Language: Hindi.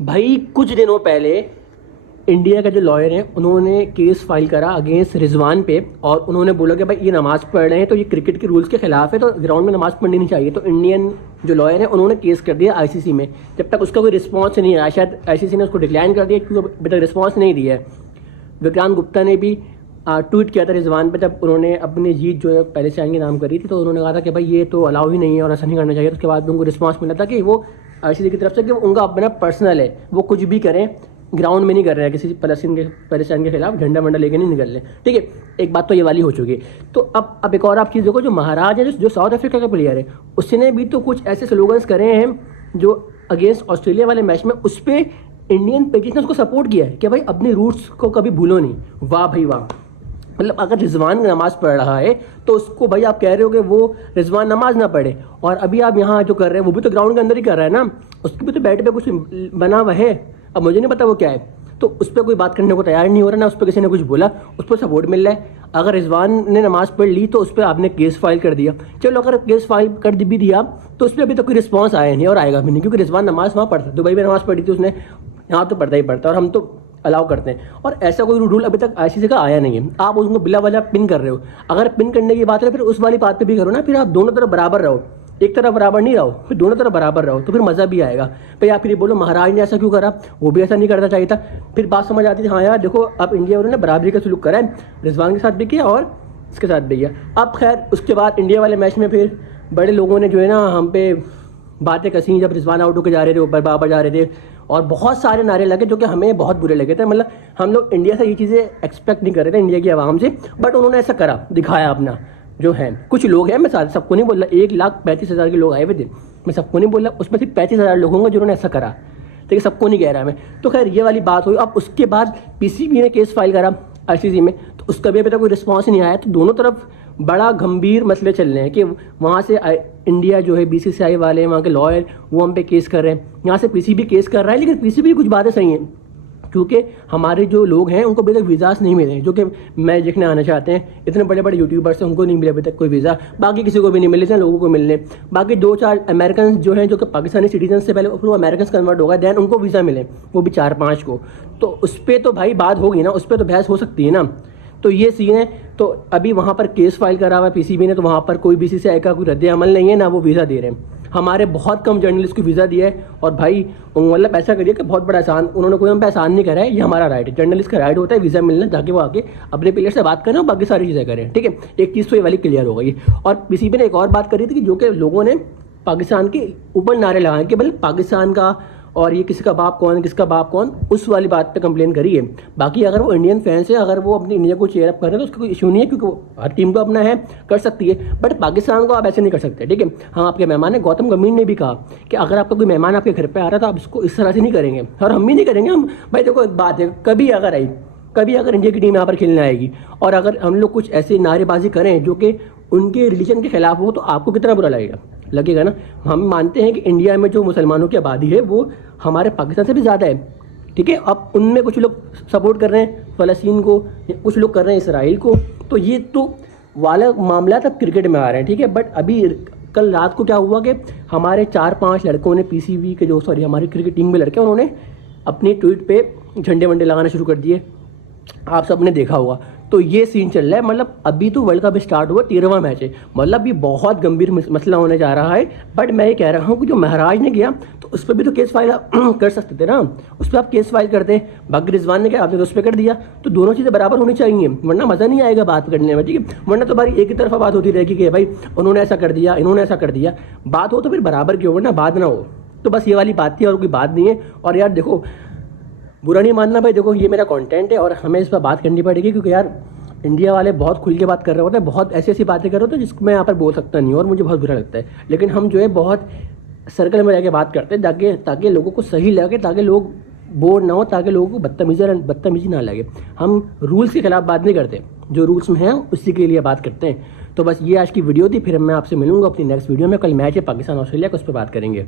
भाई कुछ दिनों पहले इंडिया का जो लॉयर है उन्होंने केस फाइल करा अगेंस्ट रिजवान पे और उन्होंने बोला कि भाई ये नमाज़ पढ़ रहे हैं तो ये क्रिकेट के रूल्स के खिलाफ है तो ग्राउंड में नमाज़ पढ़नी नहीं चाहिए। तो इंडियन जो लॉयर है उन्होंने केस कर दिया आईसीसी में। जब तक उसका कोई रिस्पॉन्स नहीं आया, शायद आईसीसी ने उसको डिक्लाइन कर दिया क्योंकि अभी तक रिस्पॉन्स नहीं दिया है। विक्रांत गुप्ता ने भी ट्वीट किया था रिजवान पे, जब उन्होंने अपनी जीत जो है पैलेस्टाइन के नाम करी थी तो उन्होंने कहा था कि भाई ये तो अलाउ ही नहीं है और ऐसा नहीं करना चाहिए। तो उसके बाद उनको रिस्पॉन्स मिला था कि वो आईसीसी की तरफ से कि उनका अपना पर्सनल है, वो कुछ भी करें, ग्राउंड में नहीं कर रहे हैं, किसी पैलेस्टाइन के खिलाफ झंडा वंडा लेके नहीं निकल रहे। ठीक है, एक बात तो ये वाली हो चुकी है। तो अब एक और आप चीज़ देखो, जो महाराज है जो साउथ अफ्रीका का प्लेयर है उसने भी तो कुछ ऐसे स्लोगन्स करे हैं जो अगेंस्ट ऑस्ट्रेलिया वाले मैच में, उस पर इंडियन पेजेस ने उसको सपोर्ट किया है कि भाई अपने रूट्स को कभी भूलो नहीं। वाह भाई वाह। मतलब अगर रिजवान नमाज पढ़ रहा है तो उसको भाई आप कह रहे हो कि वो रिजवान नमाज ना पढ़े, और अभी आप यहाँ जो कर रहे हैं वो भी तो ग्राउंड के अंदर ही कर रहा है ना, उसकी भी तो बैट पे कुछ बना हुआ है। अब मुझे नहीं पता वो क्या है, तो उस पर कोई बात करने को तैयार नहीं हो रहा ना, उस पर किसी ने कुछ बोला, उस पर सपोर्ट मिल रहा है। अगर रिजवान ने नमाज पढ़ ली तो उस पर आपने केस फाइल कर दिया। चलो अगर केस फाइल कर भी दिया तो उस पर अभी तक कोई रिस्पॉन्स आया नहीं और आएगा भी नहीं, क्योंकि रिजवान नमाज वहाँ पढ़ता, दुबई में नमाज पढ़ी थी उसने, यहाँ तो पढ़ता ही पढ़ता और हम तो अलाउ करते हैं। और ऐसा कोई रूल अभी तक आईसीसी का आया नहीं है। आप उसको बिला वजह पिन कर रहे हो। अगर पिन करने की बात है फिर उस वाली बात पे भी करो ना, फिर आप दोनों तरफ बराबर रहो, एक तरफ बराबर नहीं रहो, फिर दोनों तरफ बराबर रहो, तो फिर मज़ा भी आएगा। भाई आप फिर ये बोलो महाराज ने ऐसा क्यों करा, वो भी ऐसा नहीं करना चाहिए था। फिर बात समझ आती थी, हाँ यार देखो अब इंडिया वालों ने बराबरी का सलूक करा है, रिजवान के साथ भी किया और इसके साथ भी किया। अब खैर उसके बाद इंडिया वाले मैच में फिर बड़े लोगों ने जो है ना हम पे बातें कसी, जब रिजवान आउट होकर जा रहे थे, ऊपर बाबर जा रहे थे और बहुत सारे नारे लगे जो कि हमें बहुत बुरे लगे थे। मतलब हम लोग इंडिया से ये चीज़ें एक्सपेक्ट नहीं कर रहे थे, इंडिया की आवाम से, बट उन्होंने ऐसा करा, दिखाया अपना जो है। कुछ लोग हैं, मैं सबको नहीं बोल रहा, 1,35,000 के लोग आए हुए थे, मैं सबको नहीं बोल रहा, उसमें सिर्फ 35,000 लोग होंगे जिन्होंने ऐसा करा, ठीक है, सबको नहीं कह रहा मैं। तो खैर ये वाली बात हुई। अब उसके बाद पीसीबी ने केस फाइल करा आईसीसी में, तो उसका भी अभी तक कोई रिस्पॉन्स नहीं आया। तो दोनों तरफ बड़ा गंभीर मसले चल रहे हैं कि वहाँ से इंडिया जो है बीसीसीआई वाले, वहाँ के लॉयर वो हम पे केस कर रहे हैं, यहाँ से पीसीबी केस कर रहा है। लेकिन पीसीबी कुछ बातें सही हैं, क्योंकि हमारे जो लोग हैं उनको अभी तक वीज़ास नहीं मिले, जो कि मैच देखने आना चाहते हैं। इतने बड़े बड़े यूट्यूबर्स हैं, उनको नहीं मिले अभी तक कोई वीज़ा, बाकी किसी को भी नहीं मिले, इतने लोगों को मिलने। बाकी 2-4 अमेरिकन जो हैं, जो कि पाकिस्तानी सिटीजन से पहले फिर वो अमेरिकन कन्वर्ट हो गए, दैन उनको वीज़ा मिले, वो भी 4-5 को। तो उस पर तो भाई बात होगी ना, उस पर तो बहस हो सकती है ना। तो ये सीन है। तो अभी वहाँ पर केस फाइल करा हुआ है पीसीबी ने, तो वहाँ पर कोई बीसीसीआई का कोई रद्द अमल नहीं है, ना वो वीज़ा दे रहे हैं। हमारे बहुत कम जर्नलिस्ट को वीज़ा दिया है, और भाई मतलब ऐसा करिए कि बहुत बड़ा एहसान, उन्होंने कोई हम पे एहसान नहीं करा है, ये हमारा राइट है, जर्नलिस्ट का राइट होता है वीज़ा मिलना, ताकि वो आके अपने प्लेयर से बात करें और बाकी सारी चीज़ें करें। ठीक है, एक चीज़ तो ये वाली क्लियर हो गई। और पीसीबी ने एक और बात करी थी कि जो कि लोगों ने पाकिस्तान के ऊपर नारे लगाए कि भाई पाकिस्तान का और ये किसी का बाप कौन, किसका बाप कौन, उस वाली बात पे कंप्लेन करी है। बाकी अगर वो इंडियन फैंस है, अगर वो अपनी इंडिया को चेयर अप कर रहे हैं तो उसका कोई इशू नहीं है, क्योंकि वो हर टीम को अपना है, कर सकती है। बट पाकिस्तान को आप ऐसे नहीं कर सकते। ठीक है, हाँ आपके मेहमान है, गौतम गंभीर ने भी कहा कि अगर आपका कोई मेहमान आपके घर पर आ रहा है तो आप इसको इस तरह से नहीं करेंगे, और हम भी नहीं करेंगे। हम भाई देखो एक बात है, कभी अगर इंडिया की टीम यहाँ पर खेलने आएगी और अगर हम लोग कुछ ऐसी नारेबाजी करें जो कि उनके रिलीजन के खिलाफ हो, तो आपको कितना बुरा लगेगा ना। हम मानते हैं कि इंडिया में जो मुसलमानों की आबादी है वो हमारे पाकिस्तान से भी ज़्यादा है। ठीक है, अब उनमें कुछ लोग सपोर्ट कर रहे हैं फ़लस्तीन को, कुछ लोग कर रहे हैं इसराइल को, तो ये तो वाला मामला तब क्रिकेट में आ रहे हैं। ठीक है, बट अभी कल रात को क्या हुआ कि हमारे 4-5 लड़कों ने पीसीबी के हमारी क्रिकेट टीम में लड़के, उन्होंने अपनी ट्वीट पे झंडे वंडे लगाना शुरू कर दिए, आप सबने देखा होगा। तो ये सीन चल रहा है। मतलब अभी तो वर्ल्ड कप स्टार्ट हुआ, 13वां मैच है, मतलब ये बहुत गंभीर मसला होने जा रहा है। बट मैं ये कह रहा हूँ कि जो महाराज ने किया तो उस पर भी तो केस फाइल कर सकते थे ना, उस पर आप केस फाइल करते। बाकी रिजवान ने क्या, आपने तो उस पर कर दिया। तो दोनों चीज़ें बराबर होनी चाहिए, वरना मज़ा नहीं आएगा बात करने में। ठीक है, वरना तो भाई एक ही तरफा बात होती रहेगी कि भाई उन्होंने ऐसा कर दिया, इन्होंने ऐसा कर दिया। बात हो तो फिर बराबर क्यों, वरना बात ना हो। तो बस ये वाली बात थी, और कोई बात नहीं है। और यार देखो, बुरा नहीं मानना भाई, देखो ये मेरा कंटेंट है और हमें इस पर बात करनी पड़ेगी, क्योंकि यार इंडिया वाले बहुत खुल के बात कर रहे होते हैं, बहुत ऐसी ऐसी बातें कर रहे होते हैं जिसको मैं यहाँ पर बोल सकता नहीं हूँ, और मुझे बहुत बुरा लगता है। लेकिन हम जो है बहुत सर्कल में रह के बात करते हैं, ताकि लोगों को सही लगे, ताकि लोग बोर ना हो, ताकि लोगों को बदतमीजी ना लगे। हम रूल्स के खिलाफ बात नहीं करते, जो रूल्स में हैं उसी के लिए बात करते हैं। तो बस ये आज की वीडियो थी, फिर मैं आपसे मिलूंगा अपनी नेक्स्ट वीडियो में। कल मैच है पाकिस्तान ऑस्ट्रेलिया का, उस पर बात करेंगे।